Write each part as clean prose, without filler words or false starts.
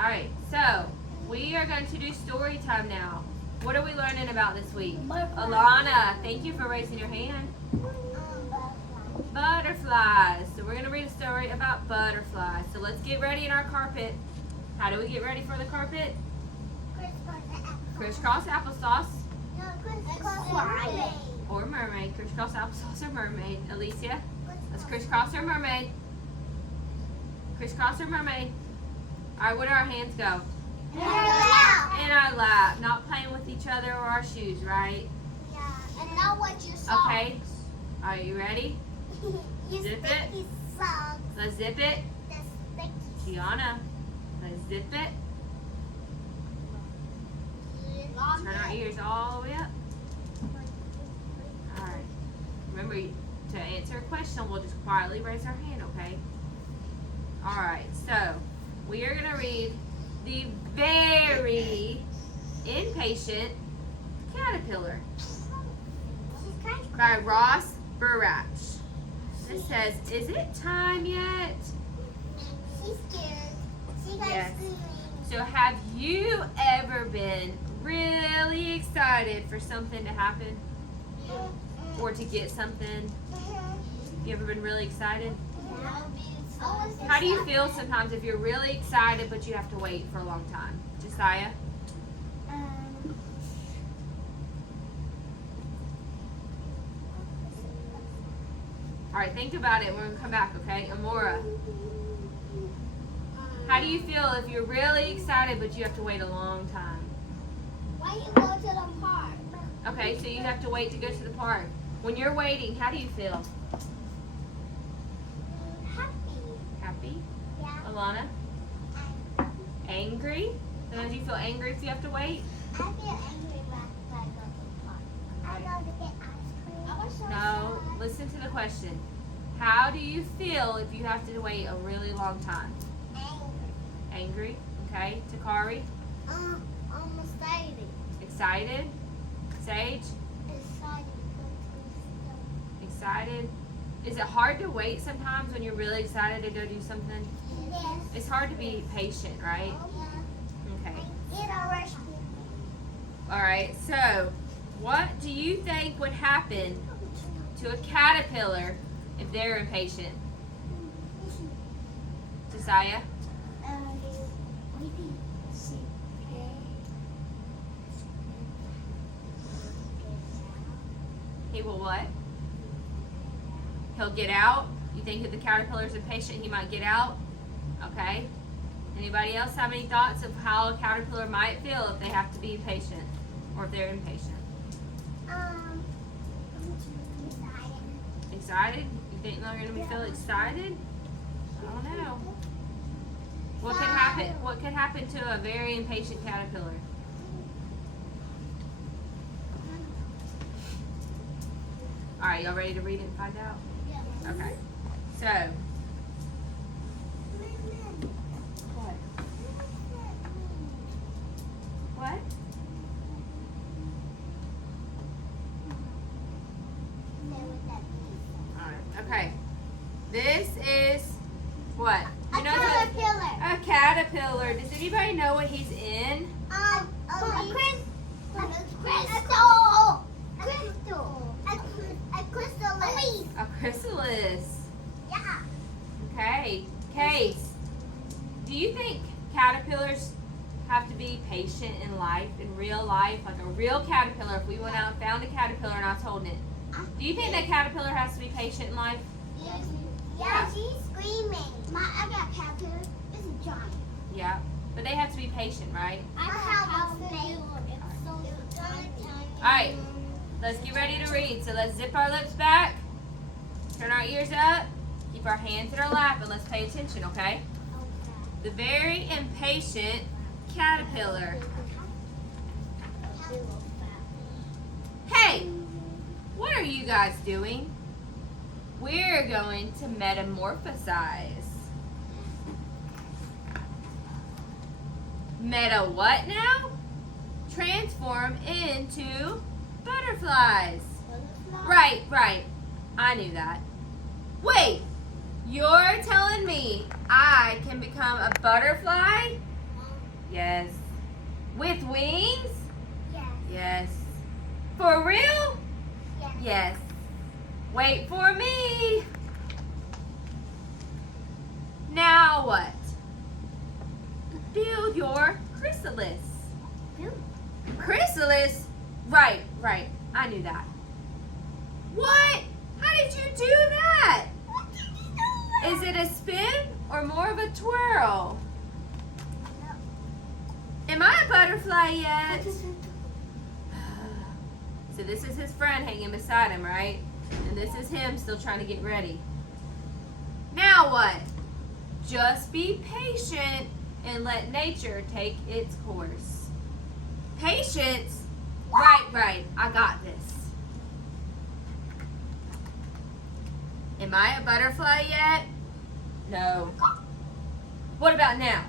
Alright, so we are going to do story time now. What are we learning about this week? Alana, thank you for raising your hand. Butterflies. So we're going to read a story about butterflies. So let's get ready in our carpet. How do we get ready for the carpet? Crisscross applesauce. No, crisscross mermaid. Or mermaid. Crisscross applesauce or mermaid. Alicia, let's crisscross or mermaid. Crisscross or mermaid. Alright, where do our hands go? In our lap. In our lap. Not playing with each other or our shoes, right? Yeah, and now what you saw. Okay. Are you ready? You Zip it. sticky socks. Let's zip it. That's sticky. Gianna, let's zip it. Turn our ears all the way up. Alright. Remember, to answer a question, we'll just quietly raise our hand, okay? Alright, so we are going to read The Very Impatient Caterpillar by Ross Barach. This says, is it time yet? She's scared. She got Yes. screaming. So have you ever been really excited for something to happen or to get something? You ever been really excited? How do you feel sometimes if you're really excited but you have to wait for a long time? Josiah? Alright, think about it. We're going to come back, okay? Amora. How do you feel if you're really excited but you have to wait a long time? Why you go to the park? Okay, so you have to wait to go to the park. When you're waiting, how do you feel? Happy. Happy? Yeah. Alana? Angry? So do you feel angry if you have to wait? I feel angry when I go to the park. I go to get ice cream. I was so No, sad. listen to the question. How do you feel if you have to wait a really long time? Angry. Angry? Okay. Takari? I'm excited. Excited? Sage? Excited? Is it hard to wait sometimes when you're really excited to go do something? Yes. It's hard to be patient, right? Yeah. Okay. Eat a rush. Alright, so what do you think would happen to a caterpillar if they're impatient? Josiah? He will what? He'll get out? You think if the caterpillar's impatient, he might get out? Okay. Anybody else have any thoughts of how a caterpillar might feel if they have to be patient or if they're impatient? Excited. Excited? You think they're going to feel excited? I don't know. What could happen? What could happen to a very impatient caterpillar? All right, y'all ready to read it and find out? Yeah. Okay. So, what? What? All right. Okay. This is what? A caterpillar. A caterpillar. Does anybody know what he's in? A crystal. A chrysalis. A chrysalis. Yeah. Okay. Case. Do you think caterpillars have to be patient in life, in real life? Like a real caterpillar, if we went out and found a caterpillar and I was holding it, do you think that caterpillar has to be patient in life? Yeah, she's screaming. I got caterpillar. It's a giant. Yeah. But they have to be patient, right? I have a snake. It's so tiny. Alright. Let's get ready to read. So let's zip our lips back. Turn our ears up. Keep our hands in our lap and let's pay attention, okay? The Very Impatient Caterpillar. Hey! What are you guys doing? We're going to metamorphosize. Meta what now? Transform into butterflies. Right. I knew that. Wait, you're telling me I can become a butterfly? For real? Yeah. Yes. Wait for me. Now what? Build your chrysalis. Chrysalis? Right. I knew that. What? How did you do that? What did you do? Is it a spin or more of a twirl? No. Am I a butterfly yet? So this is his friend hanging beside him, right? And this is him still trying to get ready. Now what? Just be patient and let nature take its course. Patience? Right. I got this. Am I a butterfly yet? No. What about now?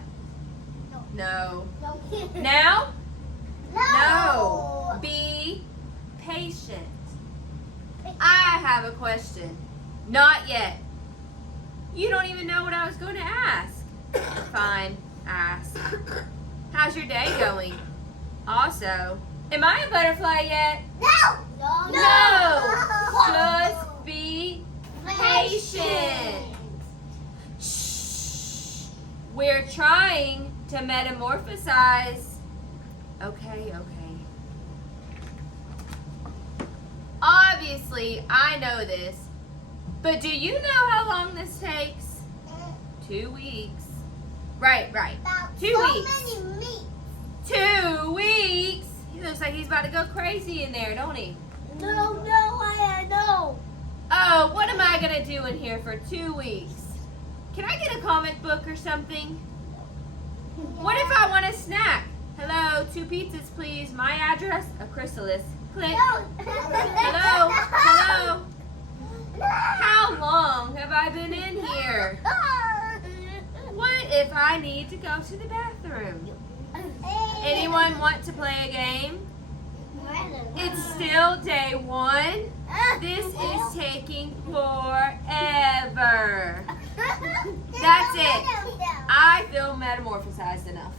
No. Now? No. Be patient. I have a question. Not yet. You don't even know what I was going to ask. Fine, ask. How's your day going? Also, am I a butterfly yet? No. Just be patient. Shh. We're trying to metamorphosize. Okay. Obviously, I know this, but do you know how long this takes? 2 weeks. Right. 2 weeks. 2 weeks? He looks like he's about to go crazy in there, don't he? No, I know. Oh, what am I going to do in here for 2 weeks? Can I get a comic book or something? What if I want a snack? Hello, 2 pizzas, please. My address, a chrysalis. Click. Hello. How long have I been in here? What if I need to go to the bathroom? Anyone want to play a game? It's still day 1. This is taking forever. That's it. I feel metamorphosized enough.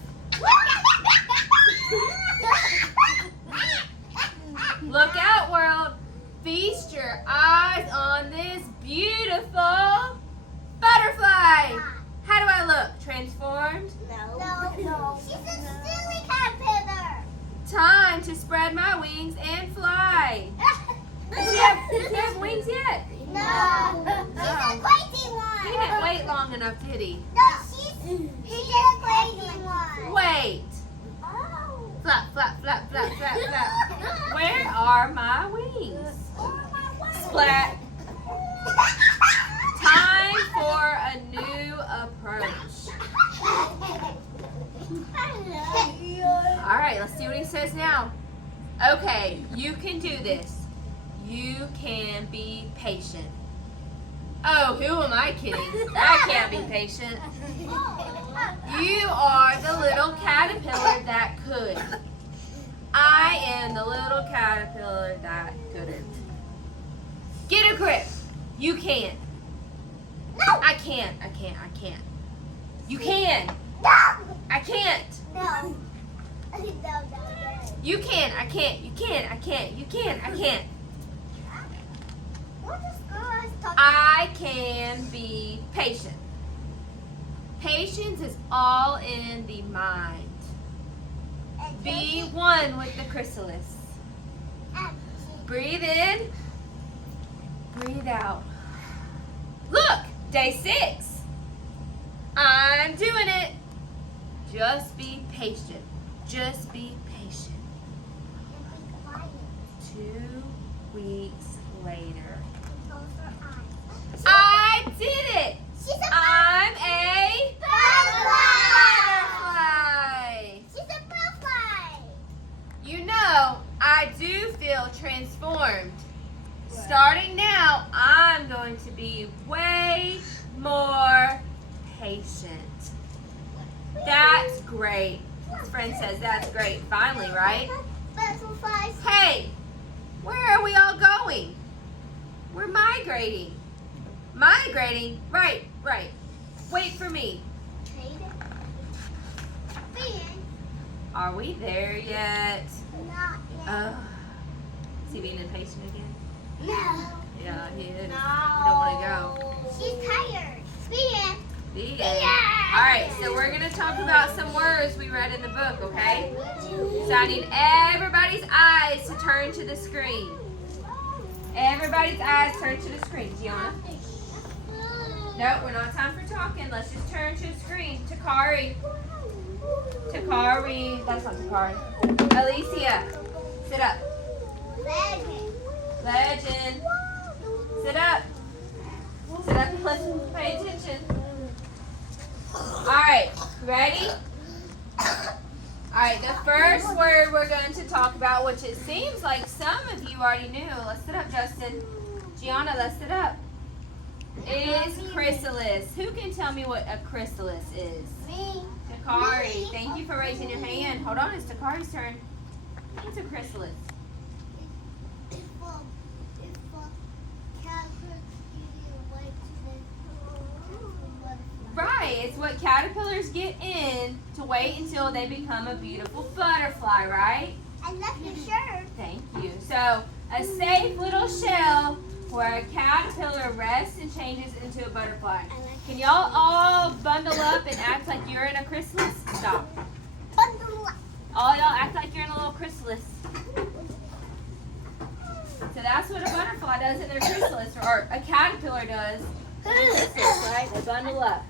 Look out, world. Feast your eyes on this beautiful butterfly. How do I look? Transformed? No. She's a silly caterpillar. Time to spread my wings and fly. Does he have wings yet? No. She's a crazy one. He didn't wait long enough, did he? No, he's a crazy one. Wait. Oh. Flap. Where are my wings? Splat. Time for a new approach. All right, let's see what he says now. Okay, you can do this. You can be patient. Oh, who am I kidding? I can't be patient. You are the little caterpillar that could. I am the little caterpillar that couldn't. Get a grip. You can. I can't. You can. No. I can't. No. You can. I can't. You can. I can't. What is girl talking? I can be patient. Patience is all in the mind. Be one with the chrysalis. Breathe in. Breathe out. Look, day 6. I'm doing it. Just be patient. Just be patient. 2 weeks later. I did it. I'm a butterfly. She's a butterfly. You know, I do feel transformed. Starting now, I'm going to be way more patient. That's great. His friend says that's great. Finally, right? Butterflies. Hey, where are we all going? We're migrating. Migrating? Right. Wait for me. Are we there yet? Not yet. Is he being impatient again? No. Yeah, he is. No. You don't want to go. She's tired. Speed. The end. Alright, so we're going to talk about some words we read in the book, okay? So I need everybody's eyes to turn to the screen. Everybody's eyes turn to the screen. Gianna? No, we're not time for talking. Let's just turn to the screen. Takari. Takari. That's not Takari. Alicia. Sit up. Legend. Sit up. Sit up and listen. Pay attention. Alright, ready? Alright, the first word we're going to talk about, which it seems like some of you already knew. Let's sit up, Justin. Gianna, let's sit up. Is chrysalis. Who can tell me what a chrysalis is? Me. Takari, thank you for raising your hand. Hold on, it's Takari's turn. What's a chrysalis? Right, it's what caterpillars get in to wait until they become a beautiful butterfly, right? I love your shirt. Thank you. So, a safe little shell where a caterpillar rests and changes into a butterfly. Can y'all all bundle up and act like you're in a chrysalis? Stop. All y'all act like you're in a little chrysalis. So that's what a butterfly does in their chrysalis, or a caterpillar does in a chrysalis, right? They bundle up.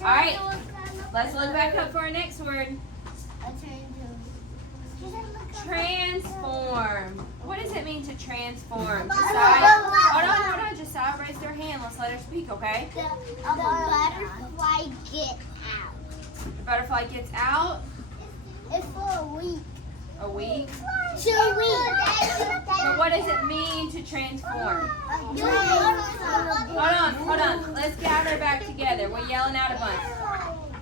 Alright, let's look back up for our next word. Transform. What does it mean to transform? Josiah, hold on. Josiah raised their hand. Let's let her speak, okay? The butterfly get out. The butterfly gets out. It's for a week. A week. 2 weeks. But what does it mean to transform? Hold on. Let's gather back together. We're yelling out a bunch.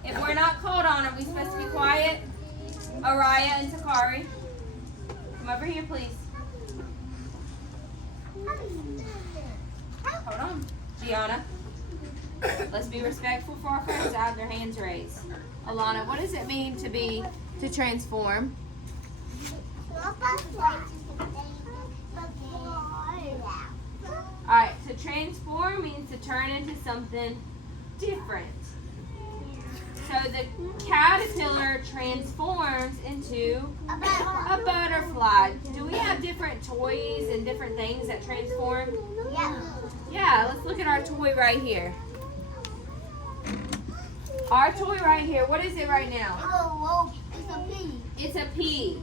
If we're not called on, are we supposed to be quiet? Araya and Takari. Come over here, please. Hold on. Gianna. Let's be respectful for our friends that have their hands raised. Alana, what does it mean to transform? Alright, to transform means to turn into something different. So the caterpillar transforms into a butterfly. Do we have different toys and different things that transform? Yeah. Yeah, let's look at our toy right here. Our toy right here, what is it right now? Oh, it's a bee. It's a pea.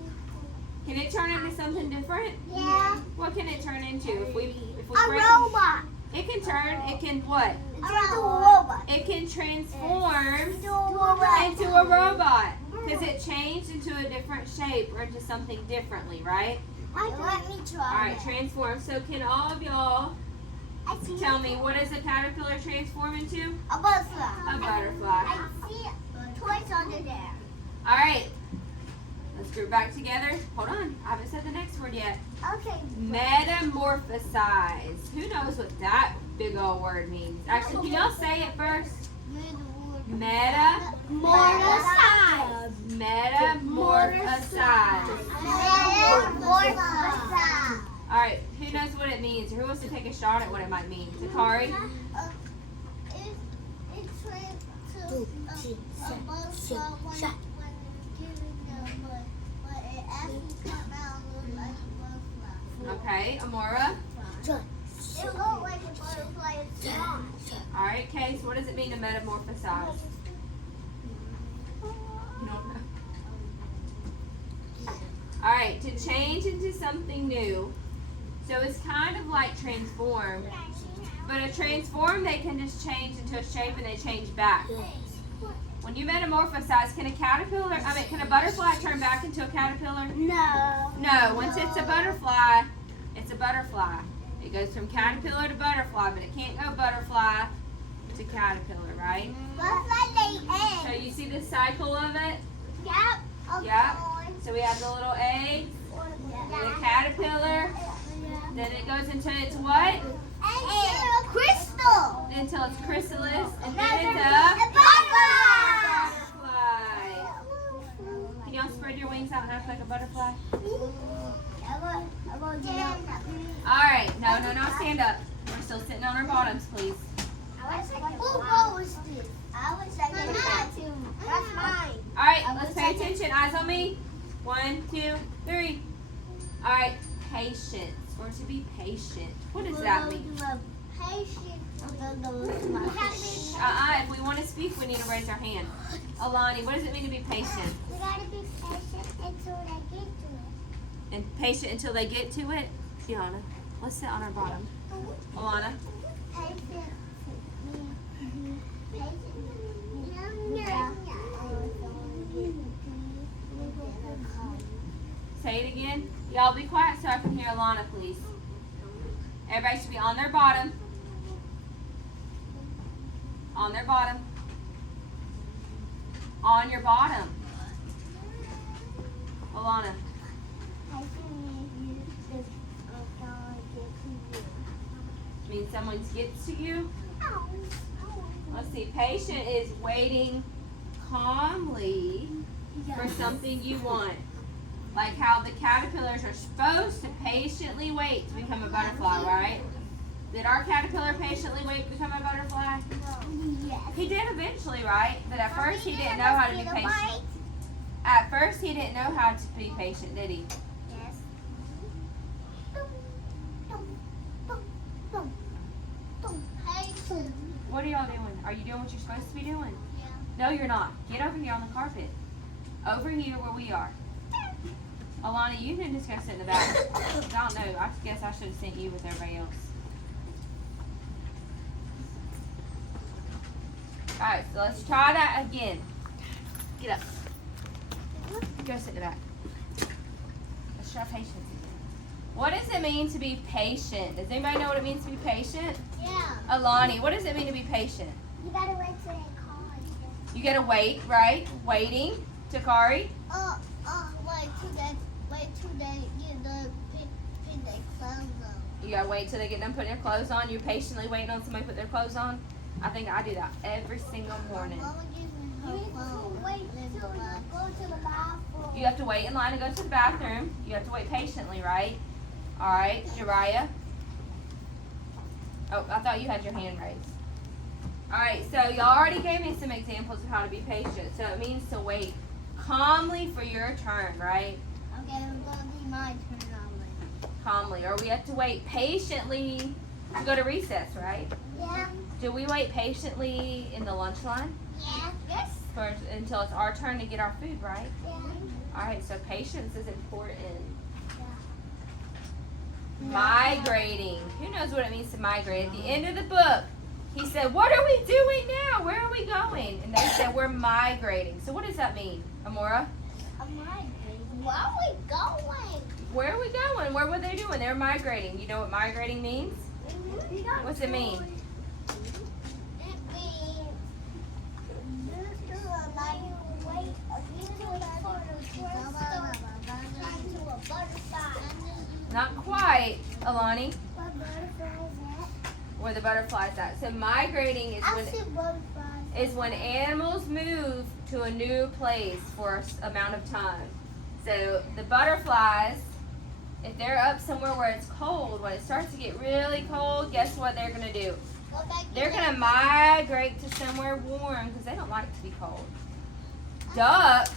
Can it turn into something different? Yeah. What can it turn into? If we A break robot. it can turn, it can what? A robot. It can transform Into a robot. into a robot. Because it changed into a different shape or into something differently, right? Let me try. Alright, transform. So can all of y'all tell me, what does a caterpillar transform into? A butterfly. A butterfly. I see toys under there. Alright, let's group back together. Hold on, I haven't said the next word yet. Okay. Metamorphosize. Who knows what that big old word means? Actually, can y'all say it first? Metamorphosize. Alright, who knows what it means? Or who wants to take a shot at what it might mean? Takari? It turns to a butterfly when giving them, but it actually comes out look like a butterfly. Okay, Amora? It looks like a butterfly. It's not. Alright, Case, what does it mean to metamorphosize? You don't know? Alright, to change into something new. So it's kind of like transform. But a transform, they can just change into a shape and they change back. When you metamorphosize, can a butterfly turn back into a caterpillar? No. No, once it's a butterfly, it's a butterfly. It goes from caterpillar to butterfly, but it can't go butterfly to caterpillar, right? Butterfly lay eggs. So you see the cycle of it? Yep. Yep. So we have the little egg, the caterpillar, then it goes into its what? And crystal. Until it's chrysalis, and then A it's a butterfly. butterfly. Can y'all spread spread your wings out and act like a butterfly? I want to jump. Alright, no, stand up. We're still sitting on our bottoms, please. What ball is this? I was second too. That's mine. Alright, let's pay attention. Eyes on me. 1, 2, 3. Alright, patience. We're to be patient. What does that mean? Patient. If we want to speak, we need to raise our hand. Alani, what does it mean to be patient? We gotta be patient until they get to it. And patient until they get to it? Tiana, let's sit on our bottom. Alana? Patient. Say it again. Y'all be quiet so I can hear Alana, please. Everybody should be on their bottom. On their bottom. On your bottom. Alana. Means someone gets to you. Let's see. Patient is waiting calmly for something you want. Like how the caterpillars are supposed to patiently wait to become a butterfly, right? Did our caterpillar patiently wait to become a butterfly? Yes. He did eventually, right? But at first he didn't know how to be patient. At first he didn't know how to be patient, did he? Yes. Patient. What are y'all doing? Are you doing what you're supposed to be doing? Yeah. No, you're not. Get over here on the carpet. Over here where we are. Alana, you can just go sit in the back. I don't know. I guess I should have sent you with everybody else. Alright, so let's try that again. Get up. Go sit in the back. Let's try patience again. What does it mean to be patient? Does anybody know what it means to be patient? Yeah. Alani, what does it mean to be patient? You gotta wait till they call you. You gotta wait, right? Waiting. Takari? Wait till they get done put their clothes on. You gotta wait till they get done putting their clothes on. You're patiently waiting on somebody to put their clothes on. I think I do that every single morning. Mama gives me her phone. Wait till you go to the bathroom. You have to wait in line to go to the bathroom. You have to wait patiently, right? Alright, Jariah. Oh, I thought you had your hand raised. Alright, so y'all already gave me some examples of how to be patient. So it means to wait calmly for your turn, right? Okay, it's gonna be my turn already. Calmly. Or we have to wait patiently to go to recess, right? Yeah. Do we wait patiently in the lunch line? Yeah. Yes. Until it's our turn to get our food, right? Yeah. Alright, so patience is important. Yeah. Migrating. Who knows what it means to migrate? At the end of the book, he said, what are we doing now? Where are we going? And they said, we're migrating. So what does that mean, Amora? I'm migrating. Where are we going? Where are we going? What were they doing? They're migrating. You know what migrating means? What's it mean? It means you to a butterfly. Not quite, Alani. What butterfly is that? Where the butterfly's at. So migrating is I see butterflies. when animals move to a new place for an amount of time. So the butterflies, if they're up somewhere where it's cold, when it starts to get really cold, guess what they're going to do? They're going to migrate to somewhere warm because they don't like to be cold. Ducks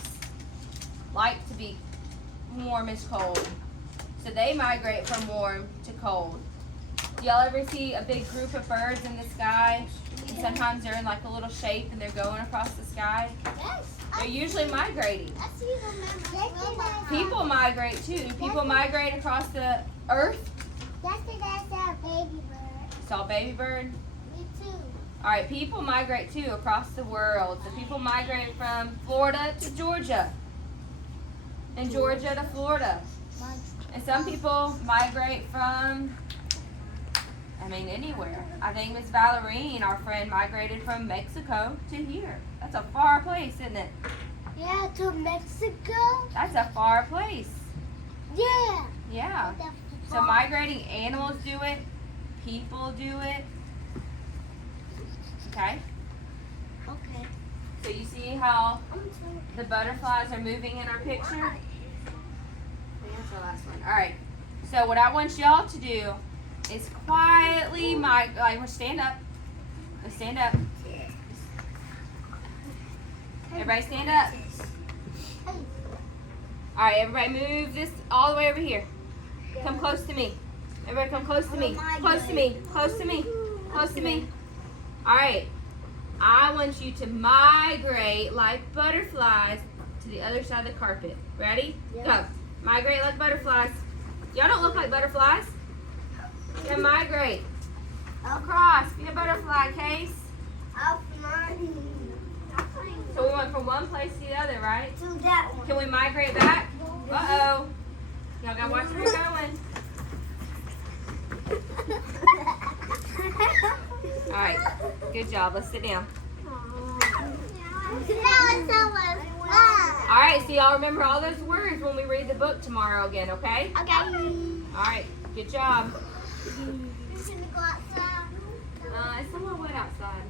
like to be warm as cold. So they migrate from warm to cold. Do y'all ever see a big group of birds in the sky? And sometimes they're in like a little shape and they're going across the sky. Yes. They're usually migrating. I see them. People migrate too. People migrate across the earth. Yesterday I saw a baby bird. Saw a baby bird. Me too. All right, people migrate too across the world. So people migrate from Florida to Georgia, and Georgia to Florida. And some people migrate from, anywhere. I think Miss Valerine, our friend, migrated from Mexico to here. That's a far place, isn't it? Yeah, to Mexico. That's a far place. Yeah. Yeah. So migrating animals do it. People do it. Okay? Okay. So you see how the butterflies are moving in our picture? I think that's the last one. All right. So what I want y'all to do is quietly we're stand up. Let's stand up. Everybody stand up. All right, everybody move this all the way over here. Come close to me. Everybody come close to me. Close to me. Close to me. Close to me. All right. I want you to migrate like butterflies to the other side of the carpet. Ready? Yep. Go. Migrate like butterflies. Y'all don't look like butterflies. Yeah, migrate. Across. Be a butterfly, Case. So we went from one place to the other, right? To that one. Can we migrate back? Uh-oh. Y'all gotta watch where you're going. All right. Good job. Let's sit down. All right. So y'all remember all those words when we read the book tomorrow again, okay? Okay. All right. Good job. You're gonna go outside? It's a little wet outside.